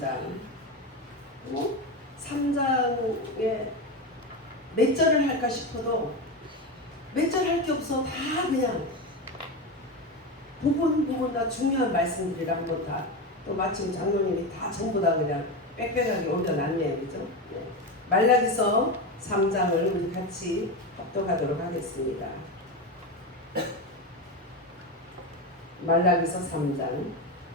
3장. 3장에 몇 절을 할까 싶어도 몇 절 할 게 없어. 다 그냥 부분 다 중요한 말씀들이라 한번 다 또 마침 장로님이 다 전부 다 그냥 빽빽하게 올려놨네요. 그죠? 네. 말라기서 3장을 우리 같이 합독하도록 하겠습니다. 말라기서 3장.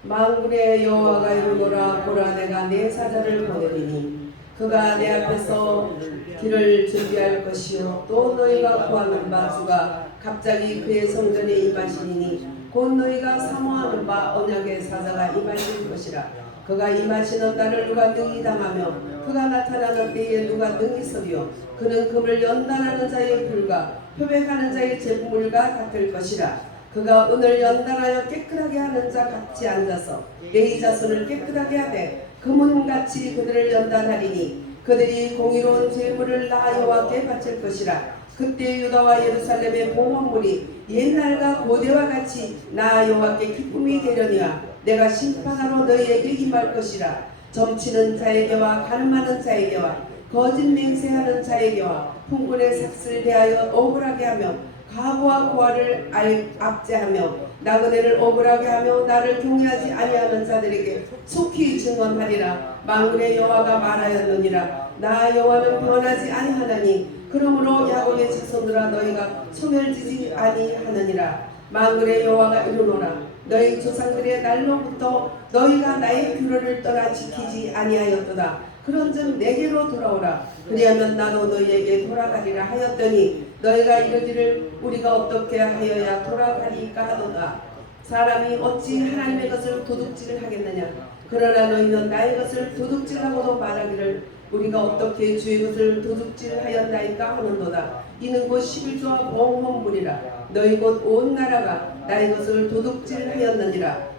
만군의 여호와가 이르노라. 보라, 내가 내 사자를 보내리니 그가 내 앞에서 길을 준비할 것이요 또 너희가 구하는 바 주가 갑자기 그의 성전에 임하시니 곧 너희가 사모하는 바 언약의 사자가 임하실 것이라. 그가 임하시는 날을 누가 능히 당하며 그가 나타나는 때에 누가 능히 서리요. 그는 금을 연단하는 자의 불과 표백하는 자의 제물과 같을 것이라. 그가 은을 연단하여 깨끗하게 하는 자 같이 앉아서 내 자손을 깨끗하게 하되 금은같이 그들을 연단하리니 그들이 공의로운 제물을 나 여호와께 바칠 것이라. 그때 유다와 예루살렘의 보원물이 옛날과 고대와 같이 나 여호와께 기쁨이 되려니와 내가 심판하러 너희에게 임할 것이라. 점치는 자에게와 가늠하는 자에게와 거짓 맹세하는 자에게와 풍군의 삭슬 대하여 억울하게 하며 가부와 고아를 압제하며 나그네를 억울하게 하며 나를 경외하지 아니하는 자들에게 속히 증언하리라. 만군의 여호와가 말하였느니라. 나 여호와는 변하지 아니하나니 그러므로 야곱의 자손들아 너희가 소멸지지 아니하느니라. 만군의 여호와가 이르노라. 너희 조상들의 날로부터 너희가 나의 규례를 떠나 지키지 아니하였도다. 그런즉 내게로 돌아오라. 그리하면 나도 너희에게 돌아가리라 하였더니 너희가 이르기를 우리가 어떻게 하여야 돌아가리까 하도다. 사람이 어찌 하나님의 것을 도둑질하겠느냐. 그러나 너희는 나의 것을 도둑질하고도 말하기를 우리가 어떻게 주의 것을 도둑질하였나이까 하는도다. 이는 곧 11조와 봉헌물이라. 너희 곧 온 나라가 나의 것을 도둑질하였느니라.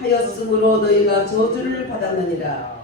하였으므로 너희가 저주를 받았느니라.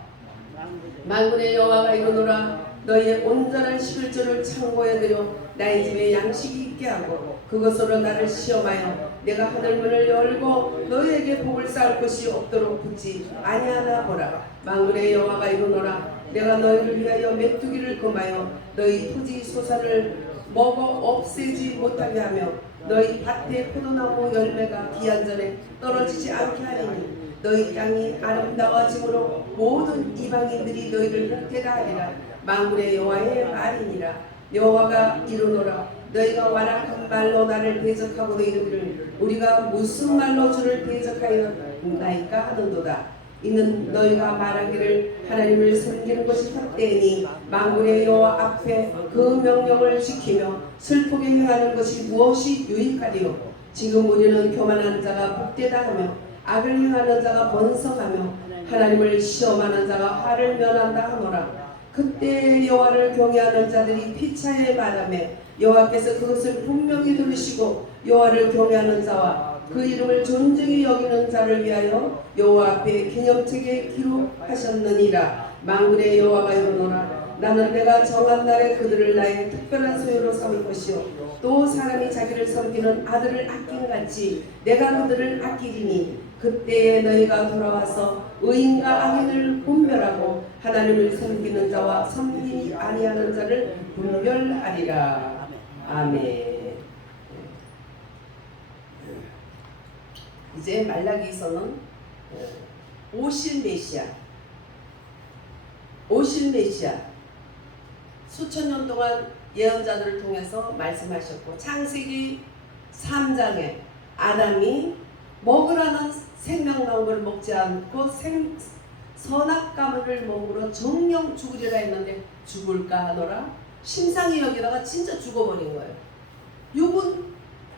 만군의 여호와가 이르노라. 너희의 온전한 11조를 창고에 들여 나의 집에 양식이 있게 하고 그것으로 나를 시험하여 내가 하늘문을 열고 너희에게 복을 쌓을 것이 없도록 붙지 아니하나 보라. 만군의 여호와가 이르노라. 내가 너희를 위하여 메뚜기를 금하여 너희 토지 소산을 먹어 없애지 못하게 하며 너희 밭의 포도나무 열매가 기한 전에 떨어지지 않게 하리니 너희 땅이 아름다워짐으로 모든 이방인들이 너희를 복되다 하리라. 만군의 여호와의 말이니라. 여호와가 이르노라. 너희가 완악한 말로 나를 대적하고도 이르기를 우리가 무슨 말로 주를 대적하였나이까 하는도다. 이는 너희가 말하기를 하나님을 섬기는 것이 헛되니 만군의 여호와 앞에 그 명령을 지키며 슬프게 행하는 것이 무엇이 유익하리요. 지금 우리는 교만한 자가 복되다 하며 악을 행하는 자가 번성하며 하나님을 시험하는 자가 화를 면한다 하노라. 그때 여호와를 경외하는 자들이 피차에 말하며 여호와께서 그것을 분명히 들으시고 여호와를 경외하는 자와 그 이름을 존중히 여기는 자를 위하여 여호와 앞에 기념책에 기록하셨느니라. 만군의 여호와가 이르노라. 나는 내가 정한 날에 그들을 나의 특별한 소유로 삼을 것이요 또 사람이 자기를 섬기는 아들을 아낀같이 내가 그들을 아끼리니 그때에 너희가 돌아와서 의인과 악인을 분별하고 하나님을 섬기는 자와 섬기지 아니하는 자를 분별하리라. 아멘. 이제 말라기서는 오실 메시아 수천 년 동안 예언자들을 통해서 말씀하셨고 창세기 3장에 아담이 먹으라는 생명나무를 먹지 않고 선악과를 먹으러 정령 죽으리라 했는데 죽을까 하더라. 심상히 여기다가 진짜 죽어버린 거예요. 육은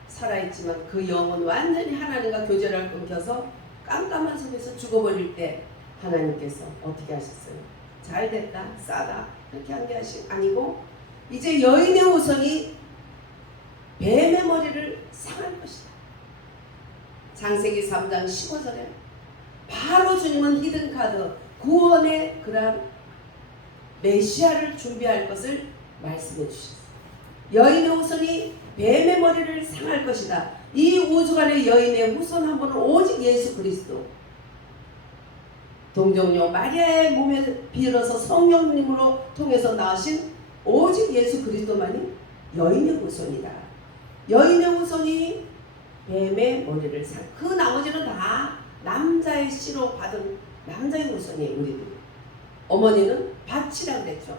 살아있지만 그 영은 완전히 하나님과 교제를 끊겨서 깜깜한 속에서 죽어버릴 때 하나님께서 어떻게 하셨어요? 잘됐다, 싸다 이렇게 한 게 아니고 이제 여인의 후손이 뱀의 머리를 상할 것이다. 창세기 3장 15절에 바로 주님은 히든카드 구원의 그러한 메시아를 준비할 것을 말씀해 주셨어요. 여인의 후손이 뱀의 머리를 상할 것이다. 이 우주간의 여인의 후손 한 분은 오직 예수 그리스도. 동정녀 마리아의 몸에 빌어서 성령님으로 통해서 나으신 오직 예수 그리스도만이 여인의 후손이다. 여인의 후손이 뱀의 머리를 산. 그 나머지는 다 남자의 씨로 받은 남자의 후손이에요. 우리들. 어머니는 밭이라고 그랬죠.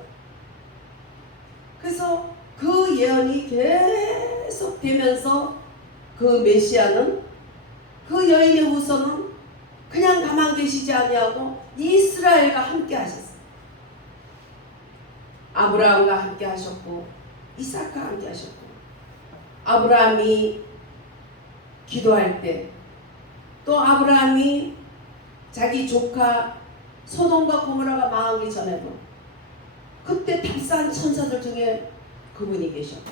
그래서 그 예언이 계속 되면서 그 메시아는 그 여인의 후손은 그냥 가만 계시지 아니하고 이스라엘과 함께 하셨어요. 아브라함과 함께 하셨고 이삭과 함께 하셨고 아브라함이 기도할 때 또 아브라함이 자기 조카 소돔과 고모라가 망하기 전에도 그때 답사한 천사들 중에 그분이 계셨고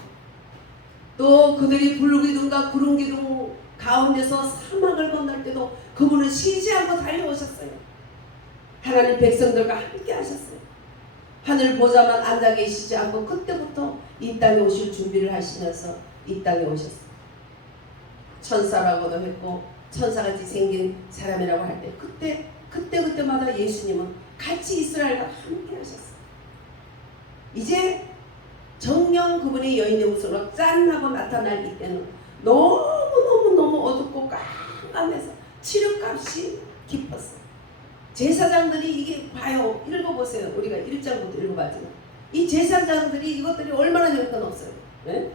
또 그들이 불기둥과 구름기둥 가운데서 사막을 건널 때도 그분은 쉬지 않고 달려오셨어요. 하나님 백성들과 함께 하셨어요. 하늘 보좌만 앉아 계시지 않고 그때부터 이 땅에 오실 준비를 하시면서 이 땅에 오셨어요. 천사라고도 했고 천사같이 생긴 사람이라고 할 때 그때마다 예수님은 같이 이스라엘과 함께 하셨어요. 이제 정녕 그분의 여인의 후손으로 짠하고 나타날 이때는 너무 어둡고 깜깜해서 치료값이 깊었어요. 제사장들이 이게 봐요. 읽어보세요. 우리가 1장부터 읽어봤지만 이 제사장들이 이것들이 얼마나 형편없어요. 네?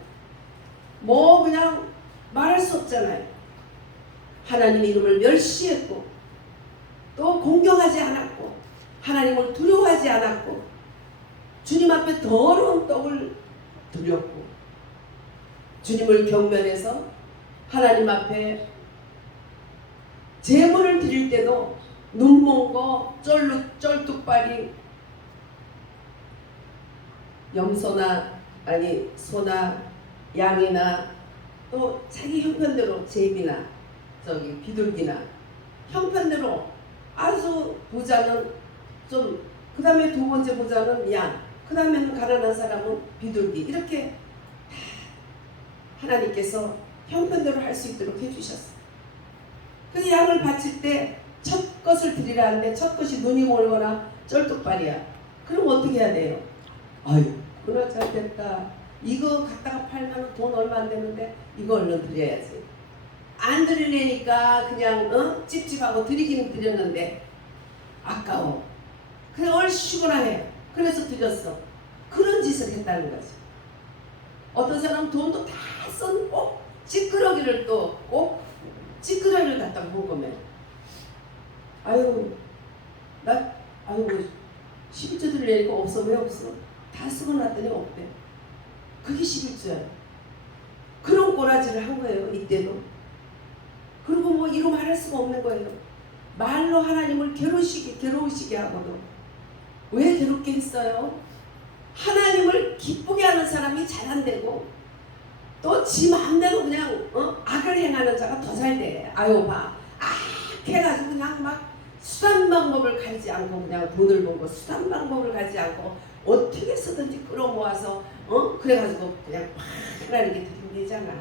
뭐 그냥 말할 수 없잖아요. 하나님 이름을 멸시했고 또 공경하지 않았고 하나님을 두려워하지 않았고 주님 앞에 더러운 떡을 드렸고 주님을 경멸해서 하나님 앞에 제물을 드릴 때도 눈먼 거 쩔뚝발이 염소나 아니 소나 양이나 또 자기 형편대로 제비나 저기 비둘기나 형편대로 아주 부자는 좀 그 다음에 두 번째 부자는 양 그 다음에는 가난한 사람은 비둘기 이렇게 다 하나님께서 형편대로 할 수 있도록 해주셨어요. 그 양을 바칠 때 첫 것을 드리라 하는데 첫 것이 눈이 멀거나 쩔뚝발이야. 그럼 어떻게 해야 돼요? 아유 그나 잘됐다. 이거 갖다가 팔면 돈 얼마 안 되는데 이거 얼른 드려야지. 안 드리려니까 그냥 찝찝하고 드리긴 드렸는데 아까워. 그냥 얼씨구나 해. 그래서 드렸어. 그런 짓을 했다는 거지. 어떤 사람은 돈도 다 쓴 꼭 찌끄러기를 또 꼭 찌끄러기를 갖다가 먹으면 아유 11조 드리려니까 없어. 왜 없어? 다 쓰고 났더니 없대. 그게 11조야. 그런 꼬라지를 한 거예요. 이때도. 그리고 뭐 이루 말할 수가 없는 거예요. 말로 하나님을 괴로우시게 하거든. 왜 괴롭게 했어요? 하나님을 기쁘게 하는 사람이 잘 안 되고 또 지 마음대로 그냥 악을 행하는 자가 더 잘 돼. 아유 봐. 악해가지고 그냥 막 수단 방법을 가리지 않고 그냥 돈을 벌고 수단 방법을 가리지 않고 어떻게 쓰든지 끌어모아서 그래가지고 그냥 팍 하나님께 드리면 되잖아.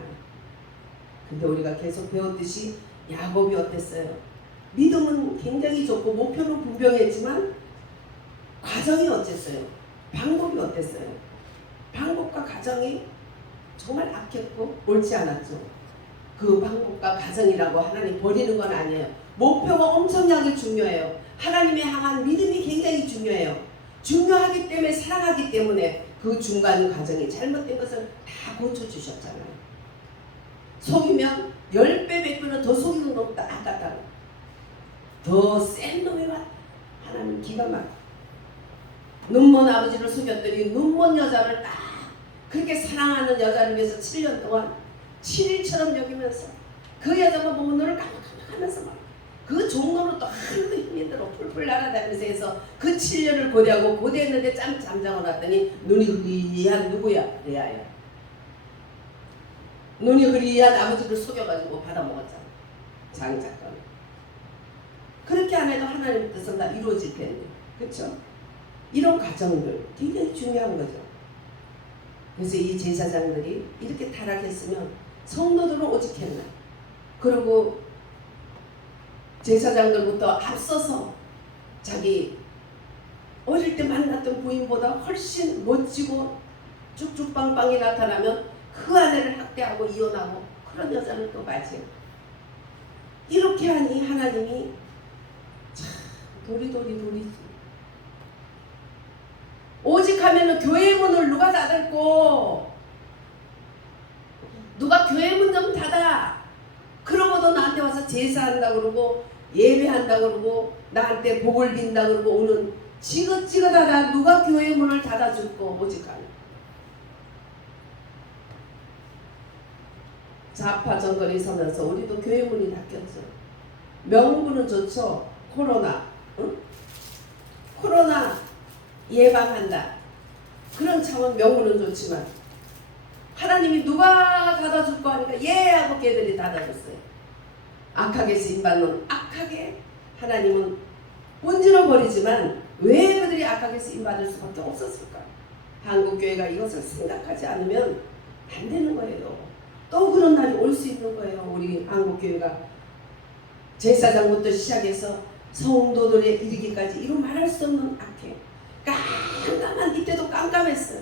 근데 우리가 계속 배웠듯이 야곱이 어땠어요? 믿음은 굉장히 좋고 목표는 분명했지만 과정이 어땠어요? 방법이 어땠어요? 방법과 과정이 정말 악했고 옳지 않았죠. 그 방법과 과정이라고 하나님 버리는 건 아니에요. 목표가 엄청나게 중요해요. 하나님에 향한 믿음이 굉장히 중요해요. 중요하기 때문에 사랑하기 때문에 그 중간 과정이 잘못된 것을 다 고쳐주셨잖아요. 속이면 10배 100배는 더 속이는 놈 딱 같다고. 더 센 놈이 와. 하나님 기가 막혀. 눈먼 아버지를 속였더니 눈먼 여자를 딱 그렇게 사랑하는 여자를 위해서 7년 동안 7일처럼 여기면서 그 여자만 보면 너를 깜깜하면서 막 그 종로로 또 하루도 힘이 들어 풀풀 날아다니면서 해서 그 7년을 고대하고 고대했는데 잠자고 났더니 눈이 흐리한 누구야? 레아야. 눈이 흐리한 아버지를 속여가지고 받아먹었잖아. 장자권. 그렇게 안 해도 하나님 뜻은 다 이루어질 텐데. 그렇죠? 이런 과정들 굉장히 중요한 거죠. 그래서 이 제사장들이 이렇게 타락했으면 성도들은 오직했나. 그리고 제사장들부터 앞서서 자기 어릴 때 만났던 부인보다 훨씬 멋지고 쭉쭉빵빵이 나타나면 그 아내를 학대하고 이혼하고 그런 여자는 또 맞아요. 이렇게 하니 하나님이 참 도리지. 오직 하면은 교회 문을 누가 닫을꼬? 누가 교회 문 좀 닫아. 그러고도 나한테 와서 제사한다 그러고 예배한다 그러고 나한테 복을 빈다 그러고 오는 지긋지긋하다. 누가 교회 문을 닫아줄꼬? 오직 하면. 좌파 정권이 서면서 우리도 교회 문이 닫혔죠. 명분은 좋죠. 코로나, 응? 코로나 예방한다. 그런 차원 명분은 좋지만 하나님이 누가 닫아줄 거 하니까 예 하고 걔들이 닫아줬어요. 악하게 쓰임받는 악하게 하나님은 본질을 버리지만 왜 그들이 악하게 쓰임받을 수밖에 없었을까? 한국교회가 이것을 생각하지 않으면 안 되는 거예요. 또 그런 날이 올 수 있는 거예요. 우리 한국교회가 제사장부터 시작해서 성도들에 이르기까지 이루 말할 수 없는 악해. 깜깜한 이때도 깜깜했어요.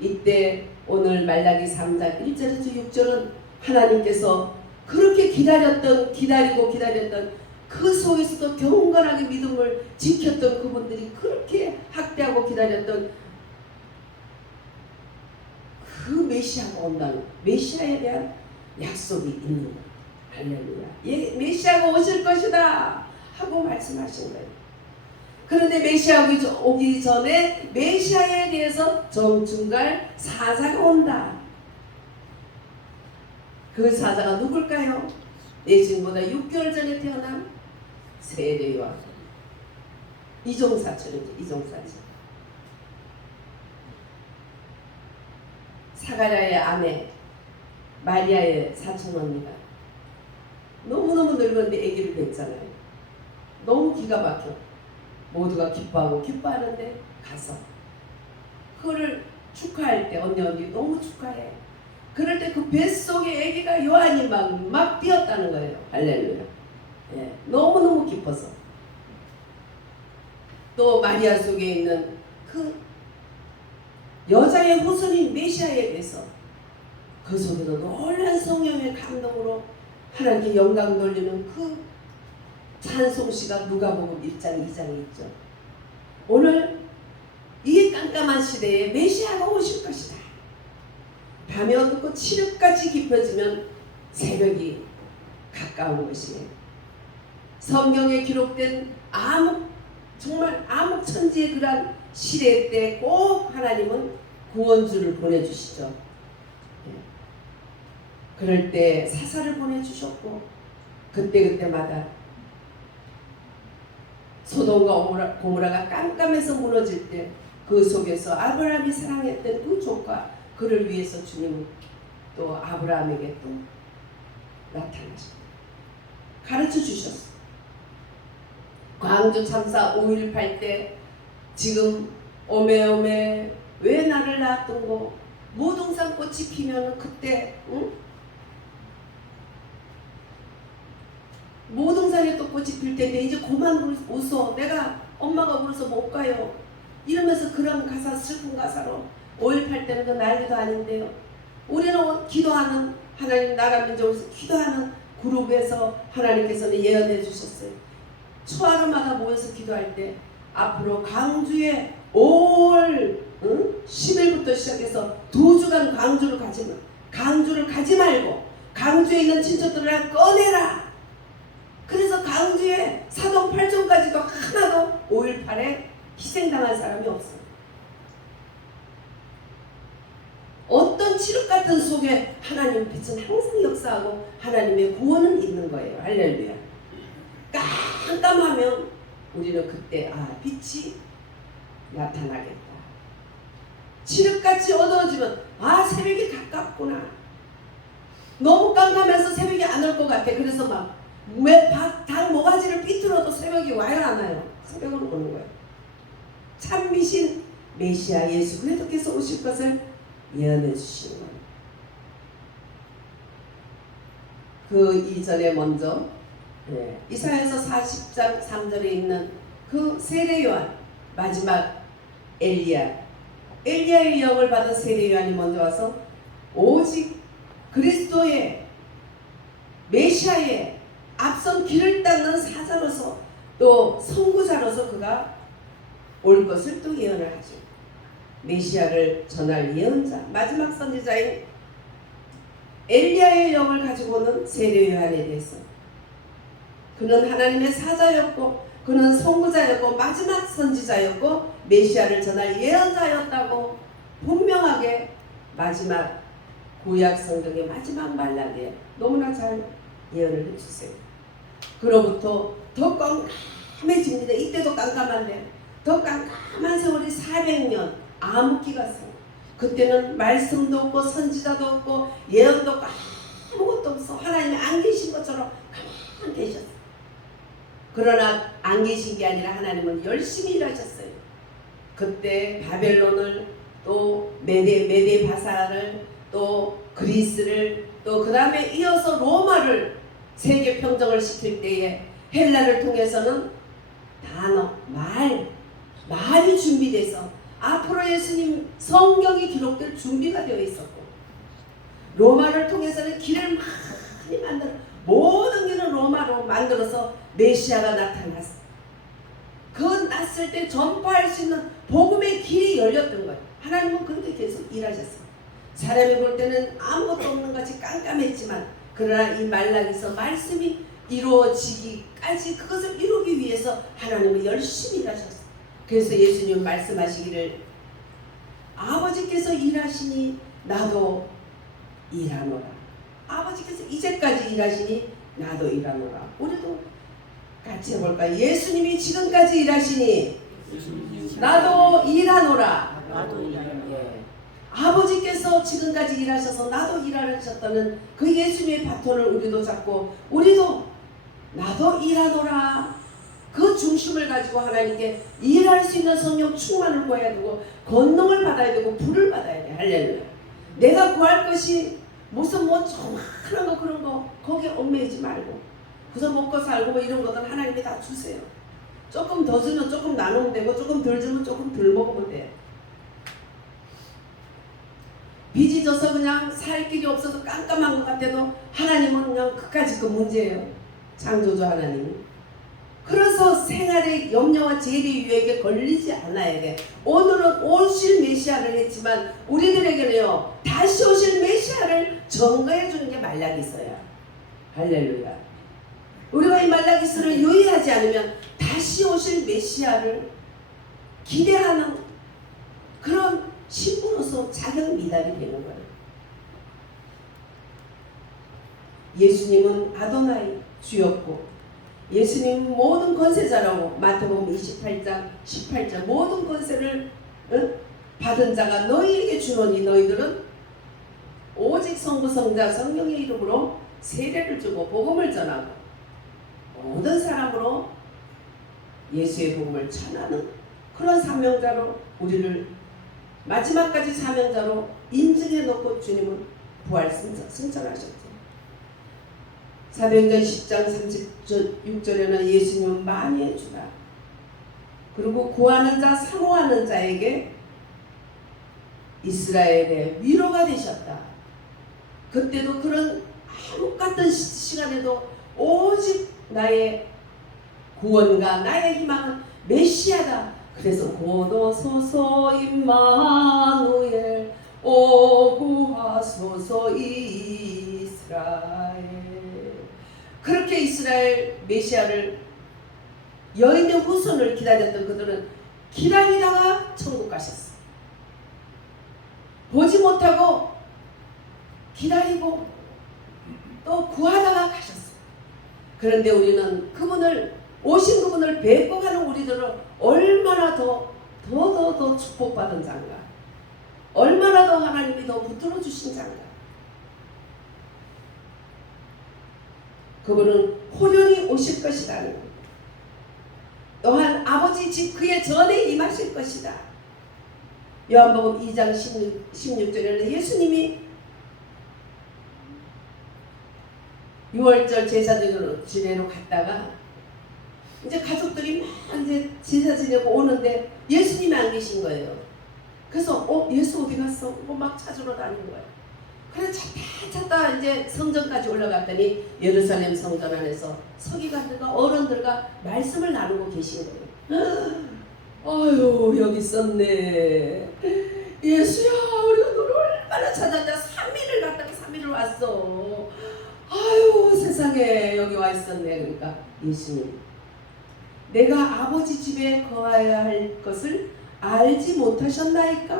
이때 오늘 말라기 3장 1절에서 6절은 하나님께서 그렇게 기다렸던 그 속에서도 경건하게 믿음을 지켰던 그분들이 그렇게 학대하고 기다렸던 그 메시아가 온다는 메시아에 대한 약속이 있는 거예요. 할렐루야. 예, 메시아가 오실 것이다 하고 말씀하신 거예요. 그런데 메시아가 오기 전에 메시아에 대해서 정중갈 사자가 온다. 그 사자가 누굴까요? 예수님보다 6개월 전에 태어난 세례요한. 이종사촌이죠. 이종사촌. 사가랴의 아내 마리아의 사촌언니가 너무너무 늙었는데 아기를 냈잖아요. 너무 기가 막혀. 모두가 기뻐하는데 가서 그거를 축하할 때 언니 너무 축하해. 그럴 때 그 뱃속에 아기가 요한이 막 뛰었다는 거예요. 할렐루야. 예, 너무너무 기뻐서. 또 마리아 속에 있는 그 여자의 후손인 메시아에 대해서 그 속에도 놀란 성령의 감동으로 하나님께 영광 돌리는 그 찬송시가 누가복음 1장 2장에 있죠. 오늘 이 깜깜한 시대에 메시아가 오실 것이다. 밤이 어둡고 칠흑같이 깊어지면 새벽이 가까운 것이에요. 성경에 기록된 정말 암흑천지의 그러한 시대 때 꼭 하나님은 구원주를 보내주시죠. 그럴 때 사사를 보내주셨고 그때마다 소돔과 고모라가 깜깜해서 무너질 때 그 속에서 아브라함이 사랑했던 그 조카 그를 위해서 주님은 또 아브라함에게 또 나타나셨어요. 가르쳐 주셨어요. 광주 참사 5.18 때 지금 오메오메 왜 나를 낳았던고 모동산 꽃이 피면 그때 모동산에 또 꽃이 필 텐데 이제 그만 웃어. 내가 엄마가 울어서 못 가요. 이러면서 그런 가사 슬픈 가사로 5.18 때는 그 난리도 아닌데요. 우리는 기도하는 하나님 나라 민족에서 기도하는 그룹에서 하나님께서는 예언해 주셨어요. 초하루마다 모여서 기도할 때 앞으로 광주에 5월 10일부터 시작해서 2주간 광주를 가지 말고 광주에 있는 친척들을 꺼내라. 그래서 광주에 사동 8종까지도 하나도 5.18에 희생당한 사람이 없어요. 어떤 칠흑 같은 속에 하나님 빛은 항상 역사하고 하나님의 구원은 있는 거예요. 할렐루야. 깜깜하면 우리는 그때 빛이 나타나겠다. 칠흑같이 어두워지면 새벽이 가깝구나. 너무 깜깜해서 새벽이 안 올 것 같아. 그래서 닭 모가지를 삐뚤어도 새벽이 와요 안 와요? 새벽은 오는 거예요. 참미신 메시아 예수 그리스도께서 오실 것을 예언해 주시는 거예요. 그 이전에 먼저 이사야서 40장 3절에 있는 그 세례 요한, 마지막 엘리야의 영을 받은 세례 요한이 먼저 와서 오직 그리스도의 메시아의 앞선 길을 닦는 사자로서 또 선구자로서 그가 올 것을 또 예언을 하죠. 메시아를 전할 예언자, 마지막 선지자인 엘리야의 영을 가지고 오는 세례 요한에 대해서 그는 하나님의 사자였고 그는 선구자였고 마지막 선지자였고 메시아를 전할 예언자였다고 분명하게 마지막 구약 성경의 마지막 말라기에 너무나 잘 예언을 해주세요. 그로부터 더 깜깜해집니다. 이때도 깜깜한데 더 깜깜한 세월이 400년 암흑기가 있어요. 그때는 말씀도 없고 선지자도 없고 예언도 없고 아무것도 없어. 하나님이 안 계신 것처럼 가만히 계셨어요. 그러나 안 계신 게 아니라 하나님은 열심히 일하셨어요. 그때 바벨론을 또 메데 바사를 또 그리스를 또 그 다음에 이어서 로마를 세계 평정을 시킬 때에 헬라를 통해서는 단어, 말이 준비돼서 앞으로 예수님 성경이 기록될 준비가 되어 있었고 로마를 통해서는 길을 많이 만들어 모든 길을 로마로 만들어서 메시아가 나타났어. 그 났을 때 전파할 수 있는 복음의 길이 열렸던 거예요. 하나님은 그렇게 계속 일하셨어요. 사람이 볼 때는 아무것도 없는 것이 깜깜했지만 그러나 이 말라기서 말씀이 이루어지기까지 그것을 이루기 위해서 하나님은 열심히 일하셨어요. 그래서 예수님 말씀하시기를 아버지께서 일하시니 나도 일하노라. 아버지께서 이제까지 일하시니 나도 일하노라. 우리도 같이 해볼까요? 예수님이 지금까지 일하시니 나도 일하노라. 아버지께서 지금까지 일하셔서 나도 일하셨다는 그 예수님의 바톤을 우리도 잡고 우리도 나도 일하노라. 그 중심을 가지고 하나님께 일할 수 있는 성령 충만을 구해야 되고 권능을 받아야 되고 불을 받아야 돼. 할렐루야. 내가 구할 것이 무슨 조그마한 거 그런 거 거기에 얽매이지 말고 그래서 먹고 살고 이런 것들 하나님이 다 주세요. 조금 더 주면 조금 나누면 되고 조금 덜 주면 조금 덜 먹으면 돼. 빚이 져서 그냥 살 길이 없어서 깜깜한 것 같아도 하나님은 그냥 끝까지 그 문제예요. 창조주 하나님. 그래서 생활의 염려와 재리 유혹에 걸리지 않아야 돼. 오늘은 오실 메시아를 했지만 우리들에게는요 다시 오실 메시아를 증거해 주는 게 말라기서야. 할렐루야. 우리가 이 말라기서를 유의하지 않으면 다시 오실 메시아를 기대하는 그런 신부로서 자격 미달이 되는 거예요. 예수님은 아도나이 주였고 예수님은 모든 권세자라고 마태복음 28장 18절 모든 권세를 받은 자가 너희에게 주노니 너희들은 오직 성부 성자 성령의 이름으로 세례를 주고 복음을 전하고 모든 사람으로 예수의 복음을 전하는 그런 사명자로 우리를 마지막까지 사명자로 인증해 놓고 주님은 부활 승천하셨죠. 사도행전 10장 36절에는 예수님은 만유의 주다. 그리고 구하는 자 사모하는 자에게 이스라엘의 위로가 되셨다. 그때도 그런 암흑 같은 시간에도 오직 나의 구원과 나의 희망은 메시아다. 그래서 고도소서 임마누엘 오 구하소서 이스라엘. 그렇게 이스라엘 메시아를 여인의 후손을 기다렸던 그들은 기다리다가 천국 가셨어. 보지 못하고 기다리고 또 구하다가 가셨어. 그런데 우리는 그분을 오신 그분을 뵙고 가는 우리들은 얼마나 더 축복받은 자인가. 얼마나 더 하나님이 더 붙들어 주신 자인가. 그분은 호련히 오실 것이라는 것. 또한 아버지 집 그의 전에 임하실 것이다. 요한복음 2장 16절에는 예수님이 6월절 제사 지내러 갔다가 이제 가족들이 막 이제 제사 지내고 오는데 예수님이 안 계신 거예요. 그래서 예수 어디 갔어? 막 찾으러 다니는 거예요. 그래서 찾다 이제 성전까지 올라갔더니 예루살렘 성전 안에서 서기관들과 어른들과 말씀을 나누고 계신 거예요. 아유, 여기 있었네. 예수야, 우리가 너를 얼마나 찾았냐. 3일을 갔다가 3일을 왔어. 아유, 세상에 여기 와 있었네. 그러니까 예수님, 내가 아버지 집에 거해야 할 것을 알지 못하셨나이까?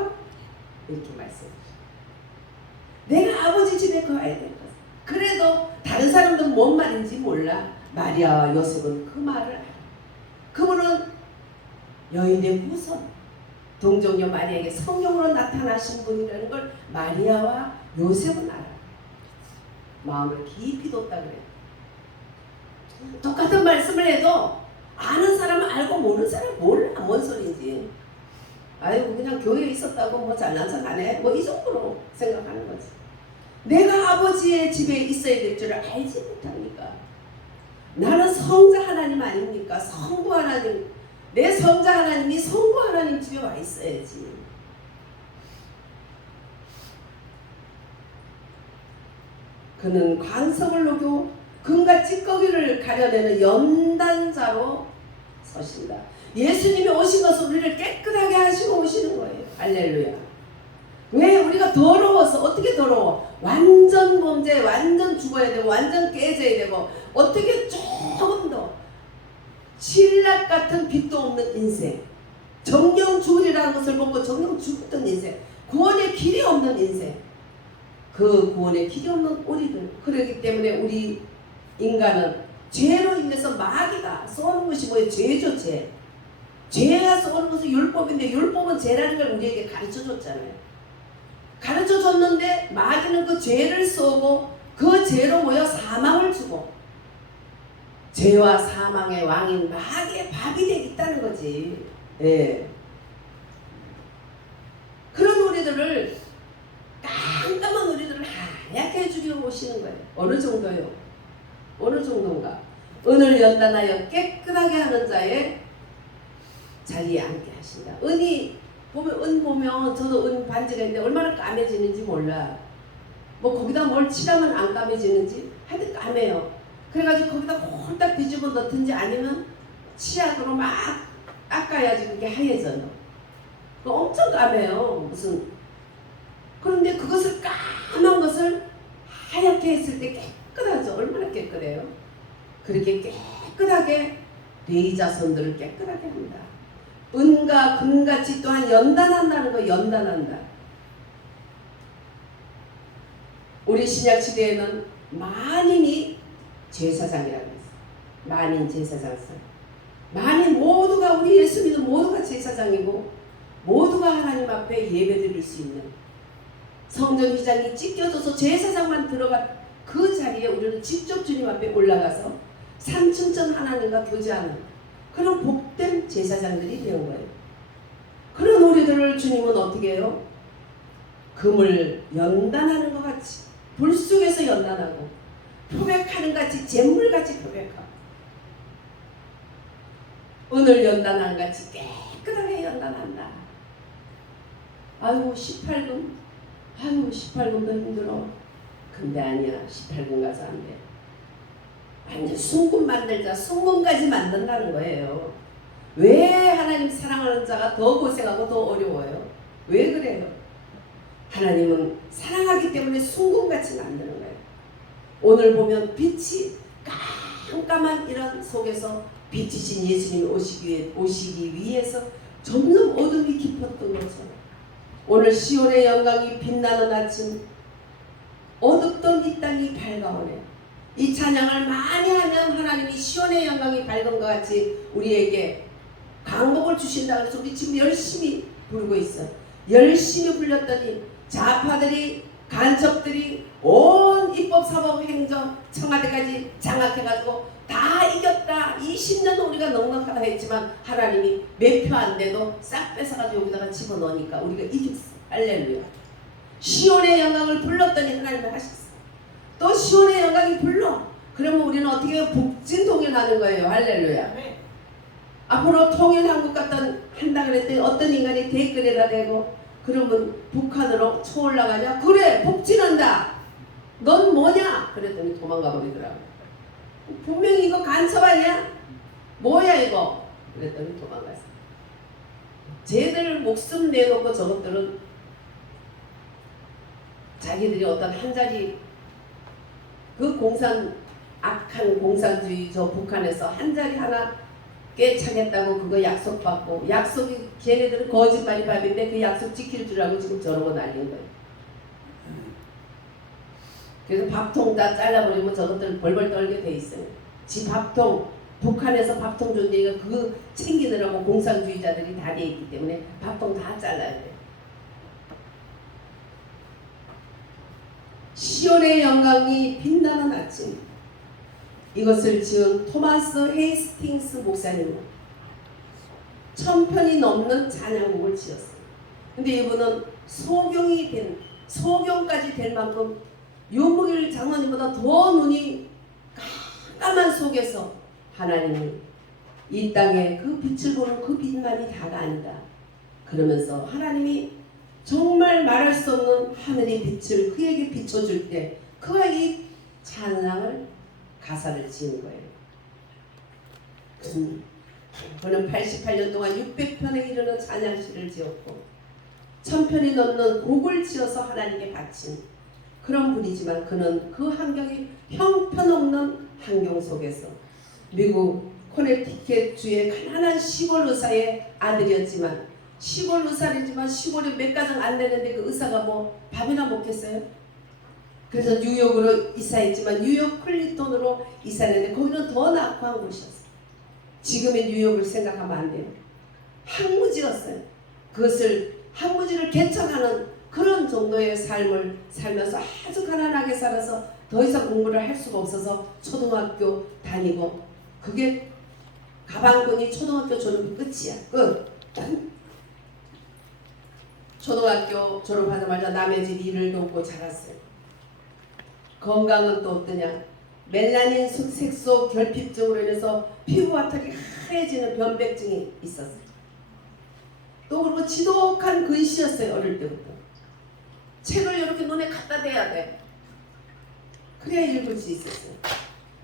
이렇게 말씀하셨어요. 내가 아버지 집에 거해야 될 것. 그래도 다른 사람들은 뭔 말인지 몰라. 마리아와 요셉은 그 말을 알아. 그분은 여인의 후손, 동정녀 마리아에게 성령으로 나타나신 분이라는 걸 마리아와 요셉은 알아. 마음을 깊이 뒀다 그래요. 똑같은 말씀을 해도 아는 사람은 알고 모르는 사람은 몰라. 뭔 소리인지. 아이고, 그냥 교회에 있었다고 뭐 잘난 척 안 해. 뭐 이 정도로 생각하는 거지. 내가 아버지의 집에 있어야 될 줄 알지 못합니까? 나는 성자 하나님 아닙니까? 성부 하나님. 내 성자 하나님이 성부 하나님 집에 와 있어야지. 그는 광석을 녹여 금과 찌꺼기를 가려내는 연단자로 서신다. 예수님이 오신 것은 우리를 깨끗하게 하시고 오시는 거예요. 할렐루야. 왜? 우리가 더러워서. 어떻게 더러워? 완전 범죄, 완전 죽어야 되고 완전 깨져야 되고 어떻게 조금 더 신락 같은 빛도 없는 인생, 정령 주으리라는 것을 보고 정령 죽었던 인생, 구원의 길이 없는 인생, 그 구원의 길이 없는 우리들. 그렇기 때문에 우리 인간은 죄로 인해서 마귀가 쏘는 것이 뭐예요? 죄죠. 죄. 죄가 쏘는 것은 율법인데 율법은 죄라는 걸 우리에게 가르쳐줬잖아요. 가르쳐줬는데 마귀는 그 죄를 쏘고 그 죄로 모여 사망을 주고 죄와 사망의 왕인 마귀의 밥이 되겠다는 거지. 예. 그런 우리들을, 깜깜한 우리들을 하얗게 해주려고 오시는 거예요. 어느 정도요? 어느 정도인가? 은을 연단하여 깨끗하게 하는 자의 자리에 앉게 하신다. 은이 보면, 은 보면 저도 은 반지가 있는데 얼마나 까매지는지 몰라. 뭐 거기다 뭘 칠하면 안 까매지는지 하여튼 까매요. 그래가지고 거기다 홀딱 뒤집어 넣든지 아니면 치약으로 막 닦아야지 그게 하얘져요. 엄청 까매요. 무슨. 그런데 그것을 까만 것을 하얗게 했을 때 깨끗하죠. 얼마나 깨끗해요. 그렇게 깨끗하게 레이자선들을 깨끗하게 합니다. 은과 금같이 또한 연단한다는 거. 연단한다. 우리 신약시대에는 만인이 제사장이라고 했어요. 만인 제사장상. 만인 모두가, 우리 예수 믿는 모두가 제사장이고 모두가 하나님 앞에 예배드릴 수 있는, 성전 휘장이 찢겨져서 제사장만 들어간 그 자리에 우리는 직접 주님 앞에 올라가서 삼층전 하나님과 교제하는 그런 복된 제사장들이 되는 거예요. 그런 우리들을 주님은 어떻게 해요? 금을 연단하는 것 같이, 불 속에서 연단하고 표백하는 같이, 잿물같이 표백하고, 은을 연단하는 같이 깨끗하게 연단한다. 아유 18금, 아유 18금도 힘들어. 근데 아니야, 18금 가서 안 돼. 완전 순금 만들자, 순금까지 만든다는 거예요. 왜 하나님 사랑하는 자가 더 고생하고 더 어려워요? 왜 그래요? 하나님은 사랑하기 때문에 순금같이 만드는 거예요. 오늘 보면 빛이 깜깜한 이런 속에서 빛이신 예수님이 오시기 위해서 점점 어둠이 깊었던 것처럼 오늘 시온의 영광이 빛나는 아침, 어둡던 이 땅이 밝아오네. 이 찬양을 많이 하면 하나님이 시온의 영광이 밝은 것 같이 우리에게 강복을 주신다고 해서 우리 지금 열심히 부르고 있어. 열심히 불렸더니 좌파들이, 간첩들이 온 입법, 사법, 행정, 청와대까지 장악해가지고 다 이겼다. 20년 우리가 넉넉하다 했지만 하나님이 몇 표 안 돼도 싹 뺏어가지고 여기다가 집어넣으니까 우리가 이겼어. 할렐루야. 시온의 영광을 불렀더니 하나님이 하셨어. 또 시온의 영광이 불러. 그러면 우리는 어떻게 북진 통일하는 거예요. 할렐루야. 앞으로 통일한국 갖다 한다 그랬더니 어떤 인간이 댓글에다 대고 그러면 북한으로 쳐올라가냐? 그래 북진한다. 넌 뭐냐? 그랬더니 도망가 버리더라고. 분명히 이거 간섭 아니야? 뭐야 이거? 그랬더니 도망갔어. 쟤들 목숨 내놓고 저것들은 자기들이 어떤 한 자리 그 악한 공산주의 저 북한에서 한 자리 하나 깨차겠다고 그거 약속받고 약속이 걔네들은 거짓말이 밥인데 그 약속 지킬 줄 알고 지금 저러고 난리인 거예요. 그래서 밥통 다 잘라버리면 저것들 벌벌 떨게 돼 있어요. 지 밥통 북한에서 밥통 존재가 그거 챙기느라고 공산주의자들이 다 돼 있기 때문에 밥통 다 잘라야 돼요. 시온의 영광이 빛나는 아침. 이것을 지은 토마스 헤이스팅스 목사님은 1000편이 넘는 찬양곡을 지었어요. 근데 이분은 소경까지 될 만큼 유목일 장로님보다 더 눈이 깜깜한 속에서 하나님이 이 땅에 그 빛을 보는 그 빛만이 다가 아니다. 그러면서 하나님이 정말 말할 수 없는 하늘의 빛을 그에게 비춰줄 때 그가 이 찬양을 가사를 지은 거예요. 그는 88년 동안 600편에 이르는 찬양시를 지었고 1000편이 넘는 곡을 지어서 하나님께 바친 그런 분이지만 그는 그 환경이 형편없는 환경 속에서 미국 코네티켓 주의 가난한 시골 의사의 아들이었지만 시골 의사이지만 시골에 몇 가정 안 되는데 그 의사가 뭐 밥이나 먹겠어요? 그래서 뉴욕으로 이사했지만 뉴욕 클리턴으로 이사했는데 거기는 더 낙후한 곳이었어요. 지금의 뉴욕을 생각하면 안 돼요. 항무지였어요. 그것을 항무지를 개척하는 그런 정도의 삶을 살면서 아주 가난하게 살아서 더 이상 공부를 할 수가 없어서 초등학교 다니고 그게 가방끈이 초등학교 졸업이 끝이야. 끝. 초등학교 졸업하자마자 남의 집 일을 돕고 자랐어요. 건강은 또 어떠냐? 멜라닌 색소 결핍증으로 인해서 피부와 털이 하얘지는 변백증이 있었어요. 또 그리고 지독한 근시였어요. 어릴 때부터. 책을 이렇게 눈에 갖다 대야 돼. 그래야 읽을 수 있었어요.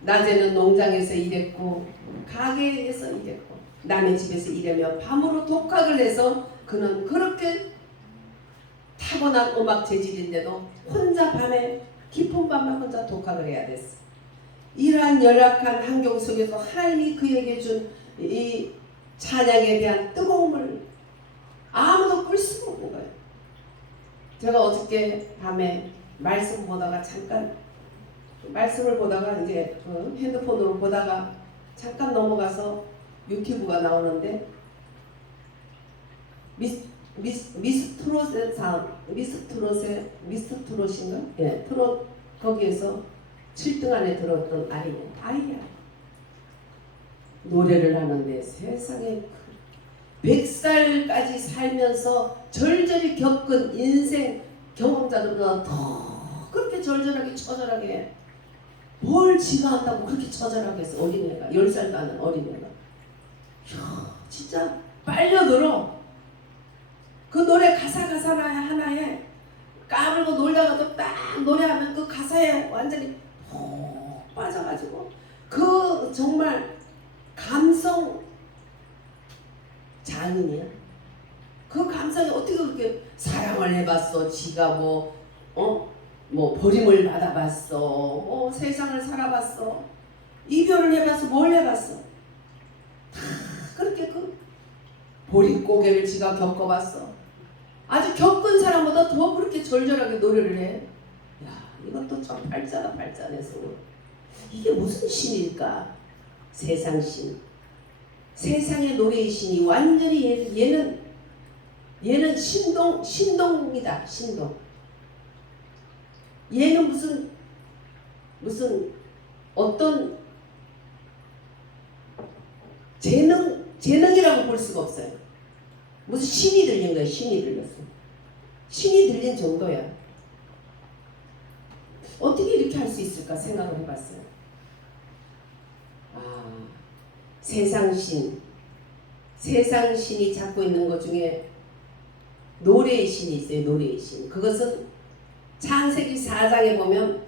낮에는 농장에서 일했고 가게에서 일했고 남의 집에서 일하며 밤으로 독학을 해서 그는 그렇게 타고난 음악 재질인데도 혼자 밤에 깊은 밤에 혼자 독학을 해야 됐어. 이러한 열악한 환경 속에서 하나님이 그에게 준 이 찬양에 대한 뜨거움을 아무도 끌 수가 없는 거예요. 제가 어저께 밤에 말씀 보다가 잠깐 말씀을 보다가 이제 핸드폰으로 보다가 잠깐 넘어가서 유튜브가 나오는데 미스트롯인가? 예, 트롯 거기에서 7등 안에 들었던 아이야. 노래를 하는데 세상에 100살까지 살면서 절절히 겪은 인생 경험자들보다 더 그렇게 절절하게 처절하게 뭘 지가 한다고 그렇게 처절하게 했어. 어린애가 10살도 안 된 어린애가. 이야, 진짜 빨려들어. 그 노래 가사 하나에 까불고 놀다가도 딱 노래하면 그 가사에 완전히 푹 빠져가지고 그 정말 감성 장인이야. 그 감성이 어떻게 그렇게 사랑을 해봤어. 지가 뭐 버림을 받아봤어. 세상을 살아봤어. 이별을 해봤어. 뭘 해봤어. 다 그렇게 그 보릿고개를 지가 겪어봤어. 아주 겪은 사람보다 더 그렇게 절절하게 노래를 해. 야, 이것도 참 발자다 발자네서. 이게 무슨 신일까? 세상 신. 세상의 노래의 신이 완전히 얘는 신동이다. 신동. 얘는 무슨 어떤 재능이라고 볼 수가 없어요. 무슨 신이 들린 거야. 신이 들렸어. 신이 들린 정도야. 어떻게 이렇게 할 수 있을까 생각을 해봤어요. 세상신, 세상신이 잡고 있는 것 중에 노래의 신이 있어요. 노래의 신. 그것은 창세기 4장에 보면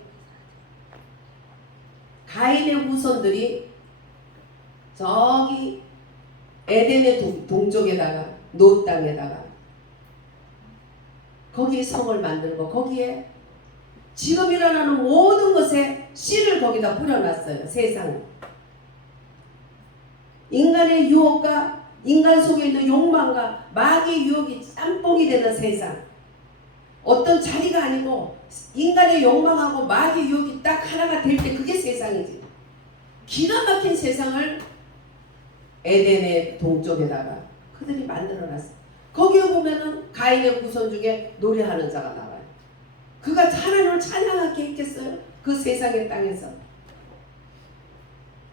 가인의 후손들이 저기 에덴의 동쪽에다가 노 땅에다가 거기에 성을 만들고 거기에 지금 일어나는 모든 것에 씨를 거기다 뿌려놨어요. 세상에. 인간의 유혹과 인간 속에 있는 욕망과 마귀의 유혹이 짬뽕이 되는 세상. 어떤 자리가 아니고 인간의 욕망하고 마귀의 유혹이 딱 하나가 될 때 그게 세상이지. 기가 막힌 세상을 에덴의 동쪽에다가 그들이 만들어놨어. 거기에 보면은 가인의 후손 중에 노래하는 자가 나와요. 그가 하나님을 찬양하게 했겠어요? 그 세상의 땅에서.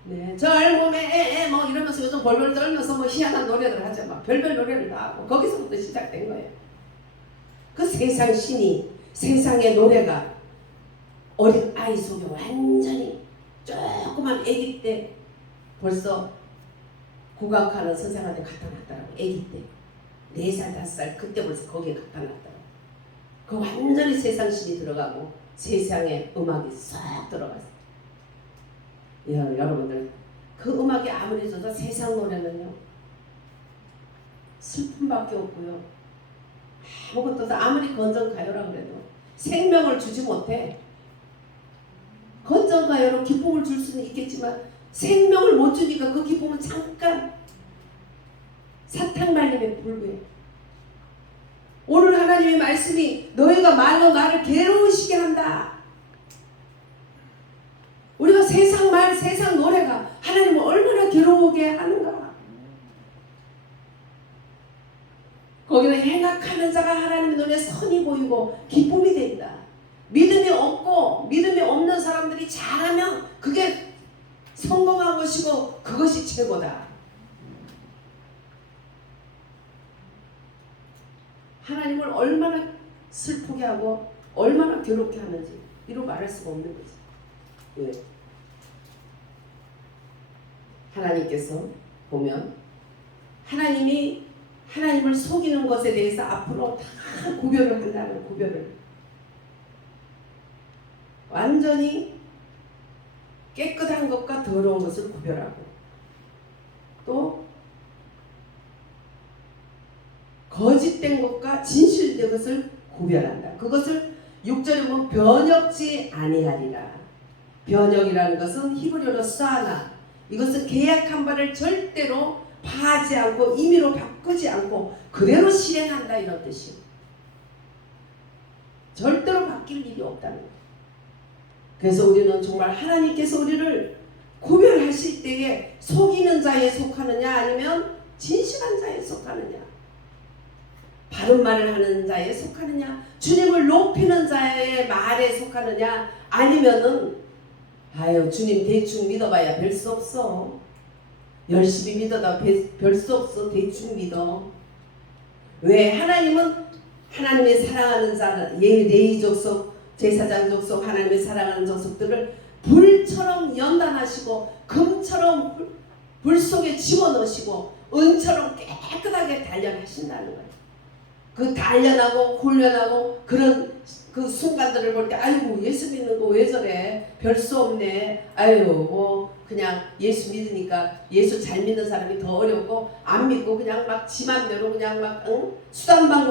네, 젊음에 뭐 이러면서 요즘 벌벌 떨면서 뭐 희한한 노래를 하죠. 막 별별 노래를 다 하고 거기서부터 시작된 거예요. 그 세상 신이 세상의 노래가 어린 아이 속에 완전히 조그만 아기 때 벌써 국악하는 선생한테 갖다 놨더라고. 아기 때 4살 5살 그때 벌써 거기에 갖다 놨더라고. 그 완전히 세상 신이 들어가고 세상의 음악이 싹 들어갔어요. 여러분들 그 음악이 아무리 좋아도 세상 노래는요 슬픔밖에 없고요 아무것도 아무리 건전가요라 그래도 생명을 주지 못해. 건전가요로 기쁨을 줄 수는 있겠지만 생명을 못 주니까 그 기쁨은 잠깐 사탕 말림에 불구해. 오늘 하나님의 말씀이 너희가 말로 나를 괴로우시게 한다. 우리가 세상 말, 세상 노래가 하나님을 얼마나 괴로우게 하는가. 거기는 행악하는 자가 하나님의 눈에 선이 보이고 기쁨이 된다. 믿음이 없고 믿음이 없는 사람들이 잘하면 그게 성공한 것이고 그것이 최고다. 하나님을 얼마나 슬프게 하고 얼마나 괴롭게 하는지 이로 말할 수가 없는 거지. 왜? 하나님께서 보면 하나님이 하나님을 속이는 것에 대해서 앞으로 다 구별을 한다는 구별을 완전히 깨끗한 것과 더러운 것을 구별하고 또 거짓된 것과 진실된 것을 구별한다. 그것을 6절에 보면 변혁지 아니하리라. 변혁이라는 것은 히브리어로 싸나 이것은 계약한 바를 절대로 파하지 않고 임의로 바꾸지 않고 그대로 실행한다 이런 뜻이에요. 절대로 바뀔 일이 없다는 거예요. 그래서 우리는 정말 하나님께서 우리를 구별하실 때에 속이는 자에 속하느냐 아니면 진실한 자에 속하느냐 바른 말을 하는 자에 속하느냐 주님을 높이는 자의 말에 속하느냐 아니면은 아유 주님 대충 믿어봐야 별 수 없어. 열심히 믿어도 별 수 없어. 대충 믿어. 왜? 하나님은 하나님의 사랑하는 자는 레위 족속 제사장 족속 하나님의 사랑하는 족속들을 불처럼 연단하시고 금처럼 불 속에 집어넣으시고 은처럼 깨끗하게 단련하신다는 거예요. 그 단련하고 훈련하고 그런 그 순간들을 볼 때 아이고 예수 믿는 거 왜 저래 별 수 없네 아유 뭐 그냥 예수 믿으니까 예수 잘 믿는 사람이 더 어렵고 안 믿고 그냥 막 지맘대로 그냥 막 수단방법